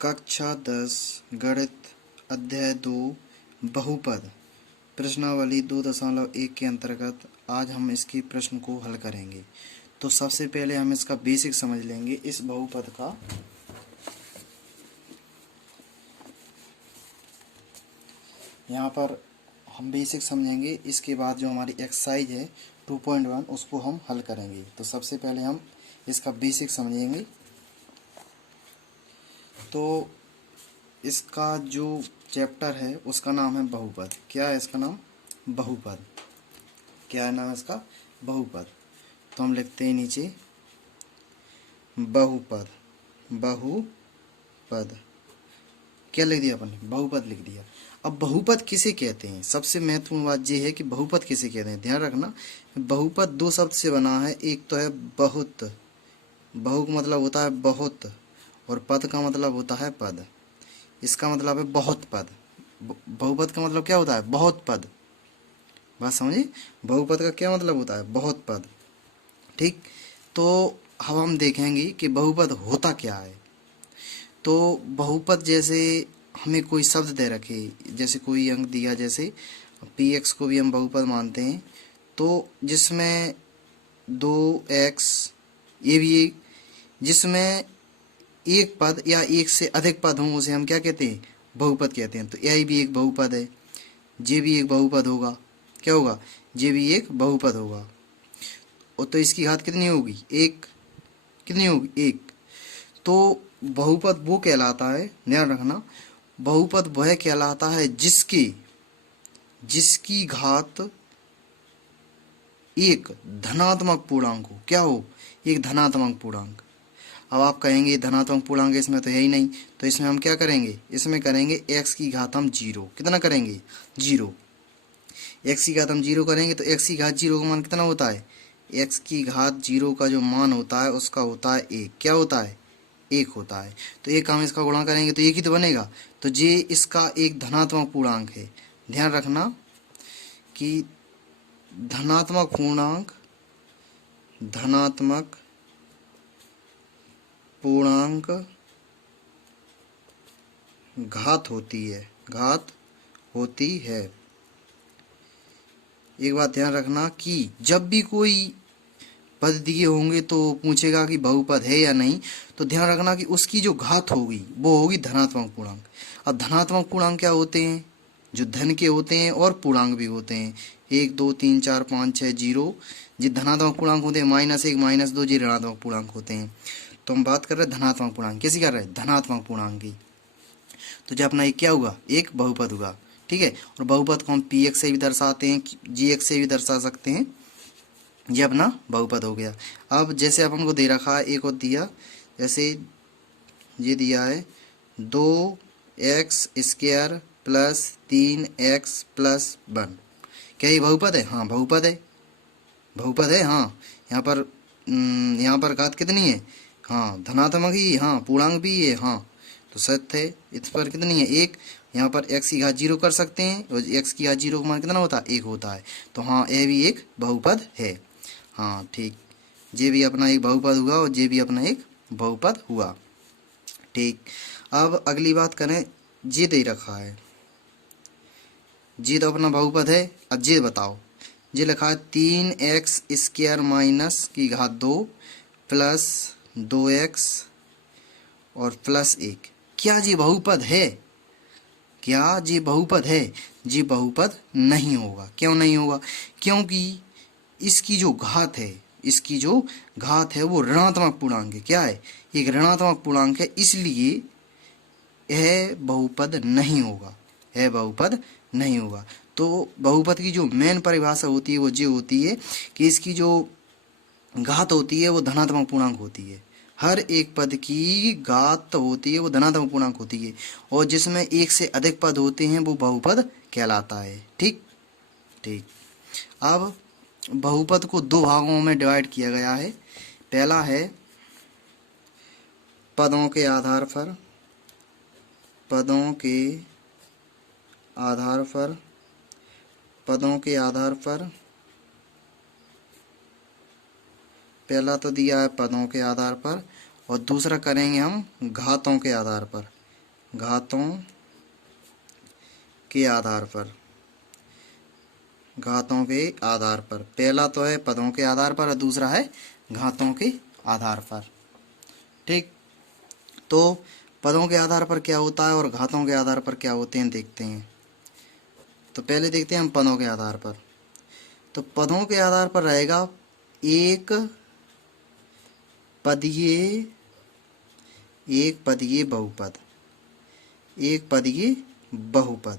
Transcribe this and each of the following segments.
कक्षा 10 गणित अध्याय 2 बहुपद प्रश्नावली 2.1 के अंतर्गत आज हम इसकी प्रश्न को हल करेंगे। तो सबसे पहले हम इसका बेसिक समझ लेंगे इस बहुपद का। यहाँ पर हम बेसिक समझेंगे, इसके बाद जो हमारी एक्सरसाइज है 2.1 उसको हम हल करेंगे। तो सबसे पहले हम इसका बेसिक समझेंगे। तो इसका जो चैप्टर है उसका नाम है बहुपद। क्या है इसका नाम? बहुपद। क्या है नाम इसका? बहुपद। तो हम लिखते हैं नीचे बहुपद। बहुपद क्या लिख दिया अपन ने? बहुपद लिख दिया। अब बहुपद किसे कहते हैं? सबसे महत्वपूर्ण बात यह है कि बहुपद किसे कहते हैं। ध्यान रखना, बहुपद दो शब्द से बना है। एक तो है बहुत, बहु का मतलब होता है बहुत, और पद का मतलब होता है पद। इसका मतलब है बहुत पद। बहुपद का मतलब क्या होता है? बहुत पद। बात समझिए, बहुपद का क्या मतलब होता है? बहुत पद। ठीक। तो अब हम देखेंगे कि बहुपद होता क्या है। तो बहुपद जैसे हमें कोई शब्द दे रखे, जैसे कोई अंक दिया, जैसे px को भी हम बहुपद मानते हैं। तो जिसमें 2x, ये भी एक, जिसमें एक पद या एक से अधिक पद हों उसे हम क्या कहते हैं? बहुपद कहते हैं। तो यह भी एक बहुपद है, ये भी एक बहुपद होगा। क्या होगा? ये भी एक बहुपद होगा। और तो इसकी घात कितनी होगी? एक। कितनी होगी? एक। तो बहुपद वो कहलाता है, ध्यान रखना, बहुपद वह कहलाता है जिसकी घात एक धनात्मक पूर्णांक हो। क्या हो? एक धनात्मक पूर्णांक। अब आप कहेंगे धनात्मक पूर्णांक इसमें तो है ही नहीं, तो इसमें हम क्या करेंगे? इसमें करेंगे x की घात हम 0। कितना करेंगे? 0। x की घात हम 0 करेंगे तो x की घात 0 का मान कितना होता है? x की घात 0 का जो मान होता है उसका होता है 1। क्या होता है? 1 होता है। तो एक हम इसका गुणा करेंगे तो 1 ही तो बनेगा। तो ये इसका एक धनात्मक पूर्णांक है। ध्यान रखना कि धनात्मक पूर्णांक, धनात्मक पूर्णांक घात होती है, घात होती है। एक बात ध्यान रखना कि जब भी कोई पद दिए होंगे तो पूछेगा कि बहुपद है या नहीं, तो ध्यान रखना कि उसकी जो घात होगी वो होगी धनात्मक पूर्णांक। अब धनात्मक पूर्णांक क्या होते हैं? जो धन के होते हैं और पूर्णांक भी होते हैं। 1 2 3 4 5 6 0 ये धनात्मक पूर्णांक होते हैं। -1 -2 ये ऋणात्मक पूर्णांक होते हैं। तो हम बात कर रहे हैं धनात्मक पूर्णांक। कैसी कर रहे हैं? धनात्मक पूर्णांक की। तो जब अपना एक क्या हुआ? एक बहुपद हुआ। ठीक है। और बहुपद को हम px से भी दर्शाते हैं, gx से भी दर्शा सकते हैं। ये अपना बहुपद हो गया। अब जैसे अपन को दे रखा है, एक और दिया, जैसे ये दिया है 2x² प्लस 3x प्लस 1। क्या ये बहुपद है? हाँ बहुपद है। बहुपद है, हाँ। यहाँ पर घात कितनी है? हाँ धनात्मक ही, हाँ पूर्णांक भी है, हाँ। तो सत्य है। इस पर कितनी है? 1। यहाँ पर x की घात 0 कर सकते हैं, और x की घात 0 का मान कितना होता है? 1 होता है। तो हाँ यह भी एक बहुपद है। हाँ ठीक, ये भी अपना एक बहुपद हुआ और ये भी अपना एक बहुपद हुआ। ठीक। अब अगली बात करें, ये दे रखा है, ये तो अपना बहुपद है। अब ये बताओ, ये लिखा है 3x² माइनस की घात 2 प्लस 2x और प्लस 1। क्या ये बहुपद है? क्या ये बहुपद है? ये बहुपद नहीं होगा। क्यों नहीं होगा? क्योंकि इसकी जो घात है, इसकी जो घात है वो ऋणात्मक पूर्णांक है। क्या है? एक ऋणात्मक पूर्णांक है, इसलिए यह बहुपद नहीं होगा। यह बहुपद नहीं होगा। तो बहुपद की जो मेन परिभाषा होती है वो ये होती है कि इसकी जो घात होती है वो धनात्मक पूर्णांक होती है। हर एक पद की घात होती है वो धनात्मक पूर्णांक होती है, और जिसमें एक से अधिक पद होते हैं वो बहुपद कहलाता है। ठीक ठीक। अब बहुपद को दो भागों में डिवाइड किया गया है। पहला है पदों के आधार पर, पदों के आधार पर, पदों के आधार पर। पहला तो दिया है पदों के आधार पर, और दूसरा करेंगे हम घातों के आधार पर। घातों के आधार पर, घातों के आधार पर। पहला तो है पदों के आधार पर और दूसरा है घातों के आधार पर। ठीक, तो पदों के आधार पर क्या होता है और घातों के आधार पर क्या होते हैं देखते हैं। तो पहले देखते हैं हम पदों के आधार पर। तो पदों के आधार पर रहेगा एक पदीय, एक पदीय बहुपद, एक पदीय बहुपद।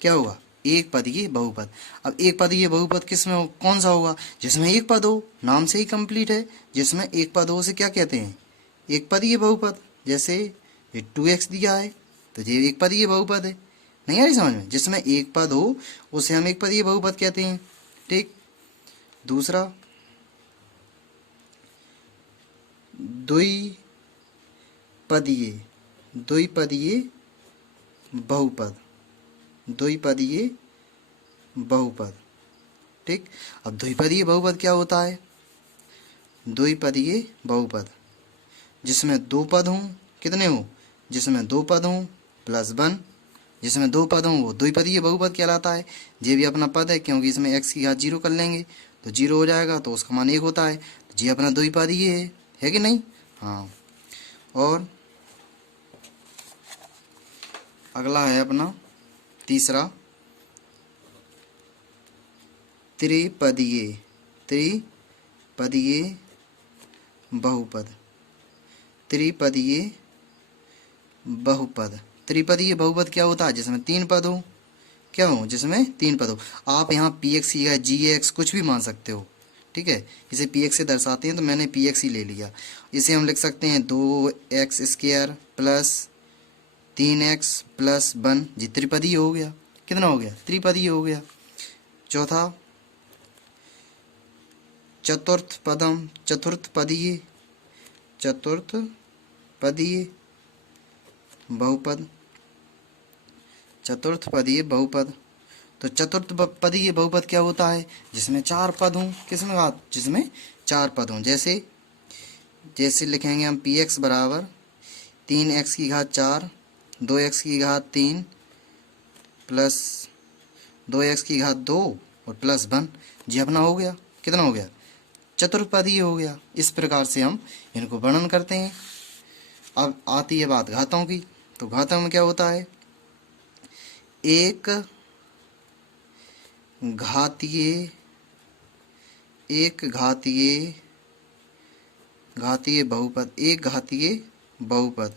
क्या हुआ? एक पदीय बहुपद। अब एक पदीय बहुपद किस में कौन सा होगा? जिसमें एक पद हो, नाम से ही कंप्लीट है। जिसमें एक पद हो उसे क्या कहते हैं? एक पदीय बहुपद। जैसे ये 2x दिया है तो ये एक पदीय बहुपद है। नहीं आ रही समझ में? जिसमें एक पद हो उसे हम एक पदीय बहुपद कहते हैं। ठीक, दूसरा द्विपदीय, द्विपदीय बहुपद, द्विपदीय बहुपद। ठीक, अब द्विपदीय बहुपद क्या होता है? द्विपदीय बहुपद जिसमें दो पद हों, कितने हो? जिसमें दो पद हों प्लस वन, जिसमें दो पद हों वो द्विपदीय बहुपद कहलाता है। ये भी अपना पद है क्योंकि इसमें x की घात 0 कर लेंगे तो 0 हो जाएगा, तो उसका मान 1 होता है। तो ये अपना द्विपदीय है कि नहीं? हाँ। और अगला है अपना तीसरा त्रिपदीय, त्रिपदीय बहुपद, त्रिपदीय बहुपद। त्रिपदीय बहुपद क्या होता है? जिसमें तीन पद हो। क्या हो? जिसमें तीन पद हो। आप यहाँ px या gx कुछ भी मान सकते हो। ठीक है, इसे px से दर्शाते हैं तो मैंने px ही ले लिया। इसे हम लिख सकते हैं 2x² प्लस 3x प्लस 1। जी त्रिपदीय हो गया। कितना हो गया? त्रिपदीय हो गया। चौथा चतुर्थ पदम, चतुर्थ पदीय, चतुर्थ पदीय बहुपद, चतुर्थ पदीय बहुपद। तो चतुर्थ पदीय बहुपद क्या होता है? जिसमें चार पद हों। किसमें घात? जिसमें चार पद हों। जैसे जैसे लिखेंगे हम px बराबर 3x की घात 4, 2x की घात 3 प्लस 2x की घात 2 और प्लस 1। जी अपना हो गया। कितना हो गया? चतुर्पदीय हो गया। इस प्रकार से हम इनको वर्णन करते हैं। अब आती है बात घातों की। तो घातों में क्या होता है? एक घातीय, एक घातीय, घातीय बहुपद, एक घातीय बहुपद,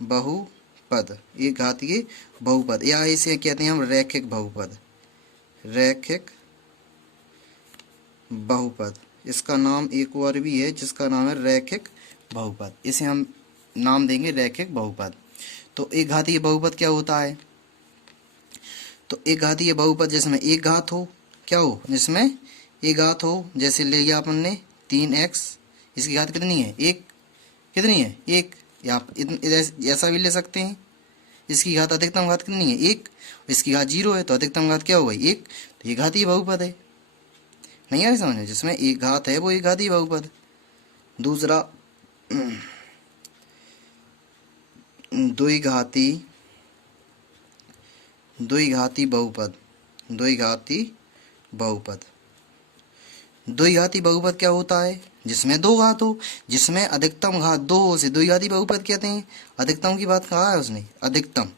बहुपद, एक घातीय बहुपद, या इसे कहते हैं हम रैखिक बहुपद, रैखिक बहुपद। इसका नाम एक और भी है जिसका नाम है रैखिक बहुपद। इसे हम नाम देंगे रैखिक बहुपद। तो एक घातीय बहुपद क्या होता है? तो एक घातीय बहुपद जिसमें एक घात हो। क्या हो? जिसमें एक घात हो। जैसे ले लिया अपन ने 3x, इसकी घात कितनी है? एक। कितनी है? एक। या ऐसा भी ले सकते हैं, इसकी घात अधिकतम घात कितनी है? एक। इसकी घात 0 है तो अधिकतम घात क्या हो गई? एक। तो ये घातीय बहुपद है। नहीं आ रही समझ में? जिसमें एक घात है वो एक घातीय बहुपद। दूसरा द्विघाती, द्विघाती बहुपद, द्विघाती बहुपद। द्विघाती बहुपद क्या होता है? जिसमें दो घात हो, जिसमें अधिकतम घात 2 हो से द्विघाती बहुपद कहते हैं। अधिकतम की बात कहा है उसने, अधिकतम।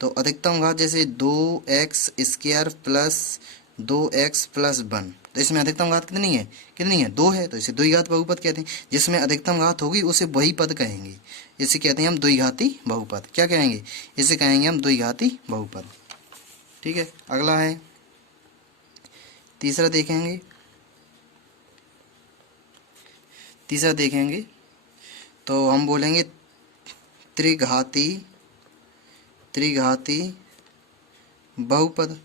तो अधिकतम घात जैसे 2x² प्लस 2x प्लस 1। तो इसमें अधिकतम घात कितनी है? कितनी है? 2 है, तो इसे द्विघात बहुपद कहते हैं। जिसमें अधिकतम घात होगी उसे वही पद कहेंगे। इसे कहते हैं हम द्विघाती बहुपद। क्या कहेंगे? इसे कहेंगे हम द्विघाती बहुपद। ठीक है, अगला है तीसरा देखेंगे। तीसरा देखेंगे तो हम बोलेंगे त्रिघाती, त्रिघाती बहुपद।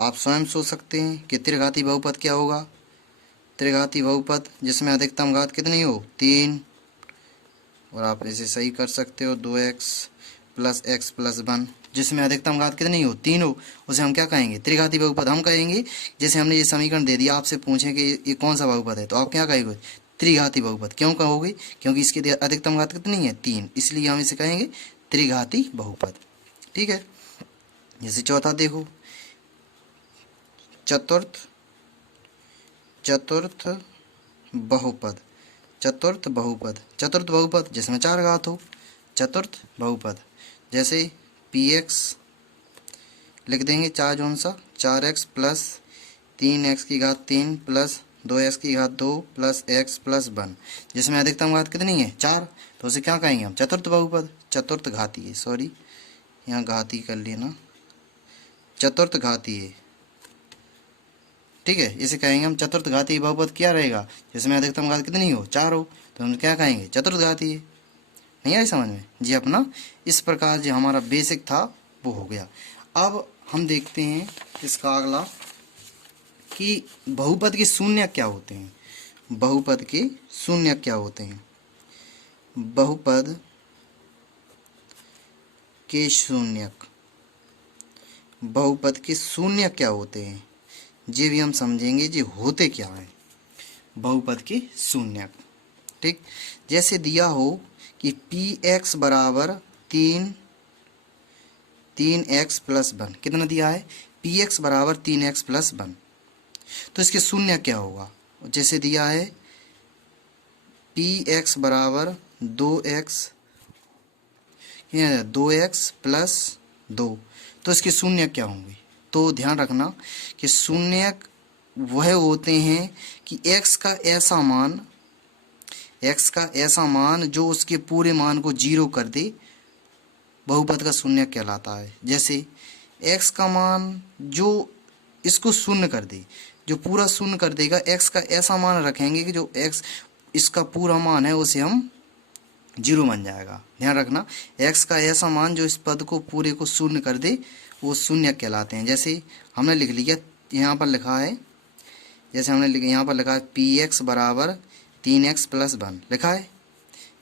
आप स्वयं सोच सकते हैं कि त्रिघाती बहुपद क्या होगा। त्रिघाती बहुपद जिसमें अधिकतम घात कितनी हो? 3। और आप इसे सही कर सकते हो 2x प्लस x प्लस 1। जिसमें अधिकतम घात कितनी हो? 3 हो, उसे हम क्या कहेंगे? त्रिघाती बहुपद हम कहेंगे। जैसे हमने ये समीकरण दे दिया, आपसे पूछें कि ये कौन सा बहुपद है, तो आप क्या कहेंगे? त्रिघाती बहुपद। क्यों कहोगे? क्योंकि इसकी अधिकतम घात कितनी है? 3, इसलिए हम इसे कहेंगे त्रिघाती बहुपद। ठीक है, जैसे चौथा देखो, चतुर्थ चतुर्थ बहुपद। चतुर्थ बहुपद, चतुर्थ बहुपद जिसमें 4 घात हो, चतुर्थ बहुपद। जैसे पी एक्स लिख देंगे 4 जोन सा 4x प्लस 3x की घात 3 प्लस 2x की घात 2 प्लस x प्लस 1, जिसमें अधिकतम घात कितनी है 4, तो उसे क्या कहेंगे हम चतुर्थ बहुपद, चतुर्थ घातीय, सॉरी यहाँ घातीय कर लेना, चतुर्थ घातीय। ठीक है, इसे कहेंगे हम चतुर्थ घातीय बहुपद। क्या रहेगा, जिसमें अधिकतम घात कितनी हो 4 हो, तो हम क्या कहेंगे चतुर्थ घातीय। नहीं आई समझ में जी अपना। इस प्रकार जो हमारा बेसिक था वो हो गया। अब हम देखते हैं इसका अगला कि बहुपद के शून्य क्या होते हैं। बहुपद के शून्य क्या होते हैं, बहुपद के शून्यक, बहुपद के शून्य क्या होते हैं, ये भी हम समझेंगे जी होते क्या है बहुपद के शून्यक। ठीक, जैसे दिया हो कि पी एक्स बराबर 3x प्लस 1, कितना दिया है पी एक्स बराबर 3x प्लस 1, तो इसके शून्य क्या होगा। जैसे दिया है पी एक्स बराबर 2x प्लस 2, तो इसके शून्य क्या होंगे। तो ध्यान रखना कि शून्य वह होते हैं कि x का ऐसा मान जो उसके पूरे मान को 0 कर दे, बहुपद का शून्य कहलाता है। जैसे x का मान जो इसको शून्य कर दे, जो पूरा शून्य कर देगा, x का ऐसा मान रखेंगे कि जो x इसका पूरा मान है उसे हम 0 बन जाएगा। ध्यान रखना, x का ऐसा मान जो इस पद को पूरे को शून्य कर दे वो शून्य कहलाते हैं। जैसे हमने लिख लिया, यहाँ पर लिखा है, जैसे हमने यहाँ पर लिखा है पी एक्स बराबर 3x प्लस 1 लिखा है,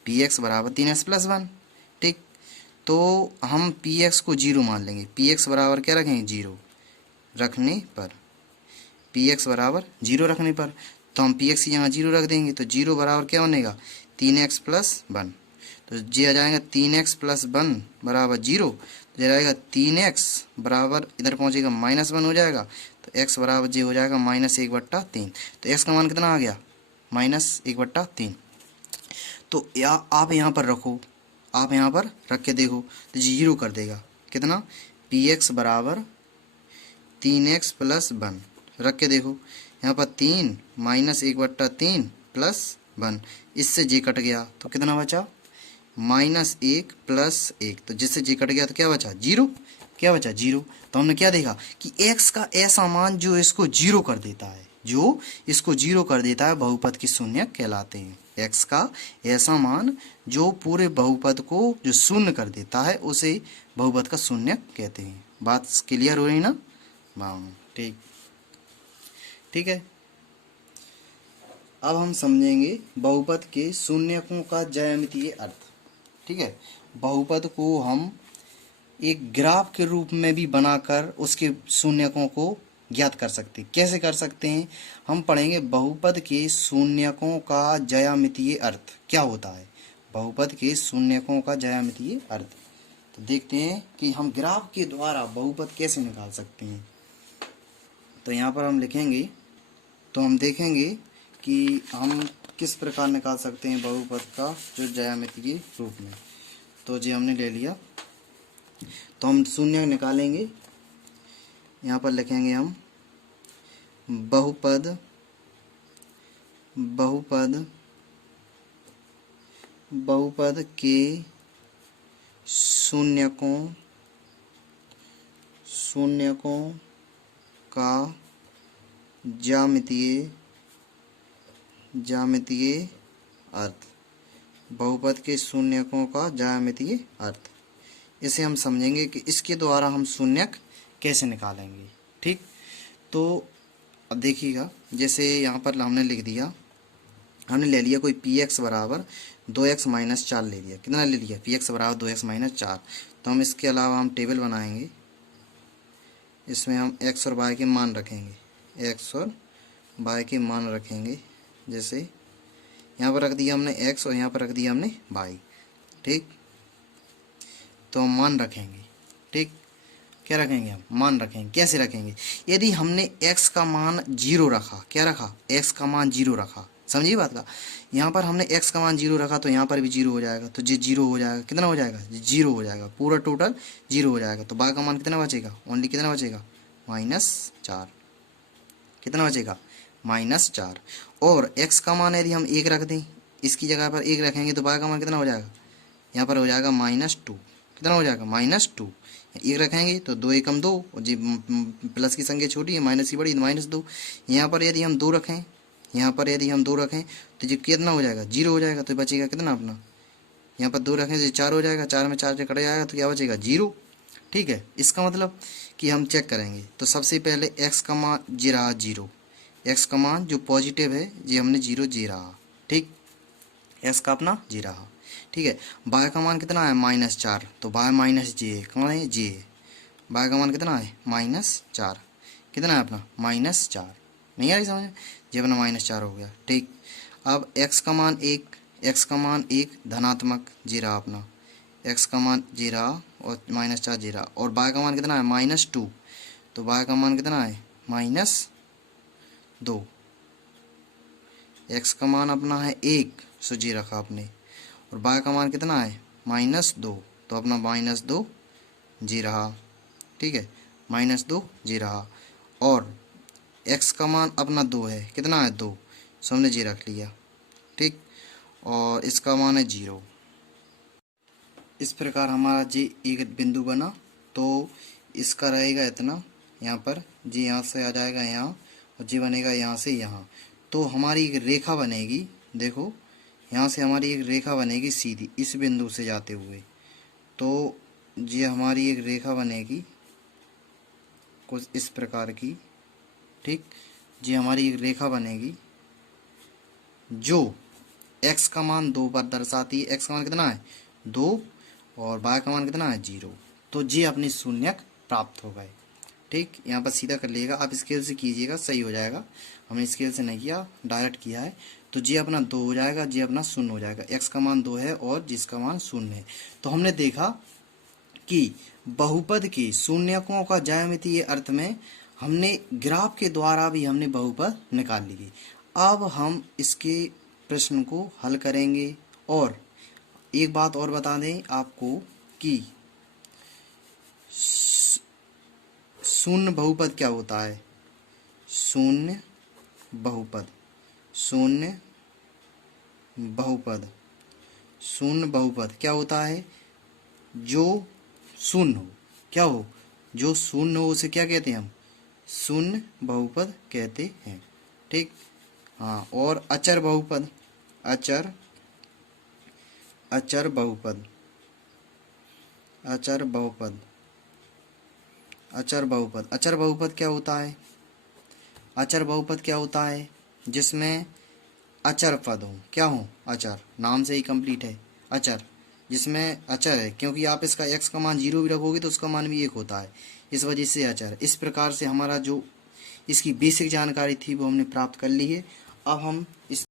पी एक्स बराबर 3x प्लस 1। ठीक, तो हम पी एक्स को 0 मान लेंगे। पी एक्स बराबर क्या रखेंगे 0 रखने पर, पी एक्स बराबर 0 रखने पर, तो हम पी एक्स यहाँ 0 रख देंगे, तो 0 बराबर क्या बनेगा 3x प्लस 1, तो ये आ जाएगा 3x प्लस 1 बराबर 0, तो ये रहेगा 3x बराबर इधर पहुँचेगा -1 हो जाएगा, तो x बराबर ये हो जाएगा -1/3। तो x का मान कितना आ गया -1/3। तो आप यहाँ पर रखो, आप यहाँ पर रख के देखो तो 0 कर देगा, कितना px बराबर 3x प्लस 1 रख के देखो, यहाँ पर 3 -1/3 प्लस 1, इससे जी कट गया तो कितना बचा -1 प्लस 1, तो जिससे जी कट गया तो क्या बचा 0, क्या बचा 0। तो हमने क्या देखा कि x का ऐसा मान जो इसको 0 कर देता है, जो इसको 0 कर देता है बहुपद के शून्य कहलाते हैं। x का ऐसा मान जो पूरे बहुपद को जो शून्य कर देता है उसे बहुपद का शून्य कहते हैं। बात क्लियर हो रही ना। ठीक, ठीक है। अब हम समझेंगे बहुपद के शून्यकों का ज्यामितीय अर्थ। ठीक है, बहुपद को हम एक ग्राफ के रूप में भी बनाकर उसके शून्यकों को ज्ञात कर सकते हैं। कैसे कर सकते हैं, हम पढ़ेंगे बहुपद के शून्यकों का ज्यामितीय अर्थ क्या होता है। बहुपद के शून्यकों का ज्यामितीय अर्थ, तो देखते हैं कि हम ग्राफ के द्वारा बहुपद कैसे निकाल सकते हैं। तो यहाँ पर हम लिखेंगे, तो हम देखेंगे कि हम किस प्रकार निकाल सकते हैं बहुपद का जो ज्यामितीय रूप में। तो जी हमने ले लिया, तो हम शून्य निकालेंगे। यहाँ पर लिखेंगे हम बहुपद के शून्यकों का ज्यामितीय अर्थ। बहुपद के शून्यकों का ज्यामितीय अर्थ, इसे हम समझेंगे कि इसके द्वारा हम शून्यक कैसे निकालेंगे। ठीक, तो अब देखिएगा, जैसे यहाँ पर हमने लिख दिया, हमने ले लिया कोई पी एक्स बराबर 2x माइनस 4 ले लिया। कितना ले लिया पी एक्स बराबर 2x माइनस 4। तो हम इसके अलावा हम टेबल बनाएंगे, इसमें हम x और y के मान रखेंगे, x और y के मान रखेंगे। जैसे यहाँ पर रख दिया हमने x और यहाँ पर रख दिया हमने y। ठीक, तो हम मान रखेंगे। ठीक, क्या रखेंगे हम? मान रखेंगे। कैसे रखेंगे? यदि हमने x का मान 0 रखा, क्या रखा? x का मान 0 रखा, समझिए बात का। यहाँ पर हमने x का मान 0 रखा तो यहाँ पर भी 0 हो जाएगा, तो ये 0 हो जाएगा। कितना हो जाएगा? 0 हो जाएगा, पूरा टोटल 0 हो जाएगा। तो y का मान कितना बचेगा? ओनली कितना बचेगा? -4। कितना बचेगा? -4। और x का मान यदि हम 1 रख दें, इसकी जगह पर 1 रखेंगे तो y का मान कितना हो जाएगा? यहाँ पर हो जाएगा -2। कितना हो जाएगा? -2। 1 रखेंगे तो 2 एकम 2, और जी प्लस की संख्या छोटी है, माइनस की बड़ी, -2। यहाँ पर यदि हम 2 रखें, यहाँ पर यदि हम 2 रखें तो जी कितना हो जाएगा? 0 हो जाएगा। तो बचेगा कितना अपना? यहाँ पर 2 रखें तो 4 हो जाएगा, 4 में 4 से कट जाएगा तो क्या बचेगा? 0। ठीक है, इसका मतलब कि हम चेक करेंगे तो सबसे पहले x का मान जी रहा 0, x का मान जो पॉजिटिव है ये हमने 0 जी रहा। ठीक, x का अपना जी रहा। ठीक है, y का मान कितना है? -4, तो y माइनस जे कौन है? जे। y का मान कितना है? -4। कितना है अपना? -4। नहीं आ रही समझ? ये अपना -4 हो गया। ठीक, अब x का मान 1, x का मान 1 धनात्मक जी रहा अपना, x का मान जी रहा और -4 जी रहा। और y का मान कितना है? -2, तो y का मान कितना है? -2। x का मान अपना है 1, सो जी रखा आपने, और y का मान कितना है? -2, तो अपना -2 जी रहा। ठीक है, -2 जी रहा। और x का मान अपना 2 है, कितना है? 2, सो हमने जी रख लिया। ठीक, और इसका मान है 0। इस प्रकार हमारा जी एक बिंदु बना। तो इसका रहेगा इतना, यहाँ पर जी यहाँ से आ जाएगा यहाँ, और जी बनेगा यहाँ से यहाँ। तो हमारी एक रेखा बनेगी, देखो यहाँ से हमारी एक रेखा बनेगी सीधी इस बिंदु से जाते हुए। तो ये हमारी एक रेखा बनेगी कुछ इस प्रकार की। ठीक, ये हमारी एक रेखा बनेगी जो x का मान 2 पर दर्शाती है। x का मान कितना है? 2, और y का मान कितना है? 0। तो ये अपने शून्यक प्राप्त हो गए। ठीक, यहाँ पर सीधा कर लीजिएगा, आप स्केल से कीजिएगा, सही हो जाएगा। हमने स्केल से नहीं किया, डायरेक्ट किया है। तो जी अपना 2 हो जाएगा, जी अपना 0 हो जाएगा। x का मान 2 है और जिसका मान 0 है। तो हमने देखा कि बहुपद के शून्यकों का ज्यामितीय अर्थ में हमने ग्राफ के द्वारा भी हमने बहुपद निकाल लिए। अब हम इसके प्रश्न को हल करेंगे। और एक बात और बता दें आपको कि शून्य बहुपद क्या होता है? शून्य बहुपद, शून्य बहुपद, शून्य बहुपद क्या होता है? जो शून्य हो, क्या हो? जो शून्य हो उसे क्या कहते हैं हम? शून्य बहुपद कहते हैं। ठीक, हाँ। और अचर बहुपद, अचर बहुपद, अचर बहुपद, अचर बहुपद, अचर बहुपद क्या होता है? अचर बहुपद क्या होता है? जिसमें अचर पद हो, क्या हो? अचर, नाम से ही कंप्लीट है अचर, जिसमें अचर है, क्योंकि आप इसका x का मान 0 भी रखोगे तो उसका मान भी 1 होता है, इस वजह से अचर। इस प्रकार से हमारा जो इसकी बेसिक जानकारी थी वो हमने प्राप्त कर ली है। अब हम इस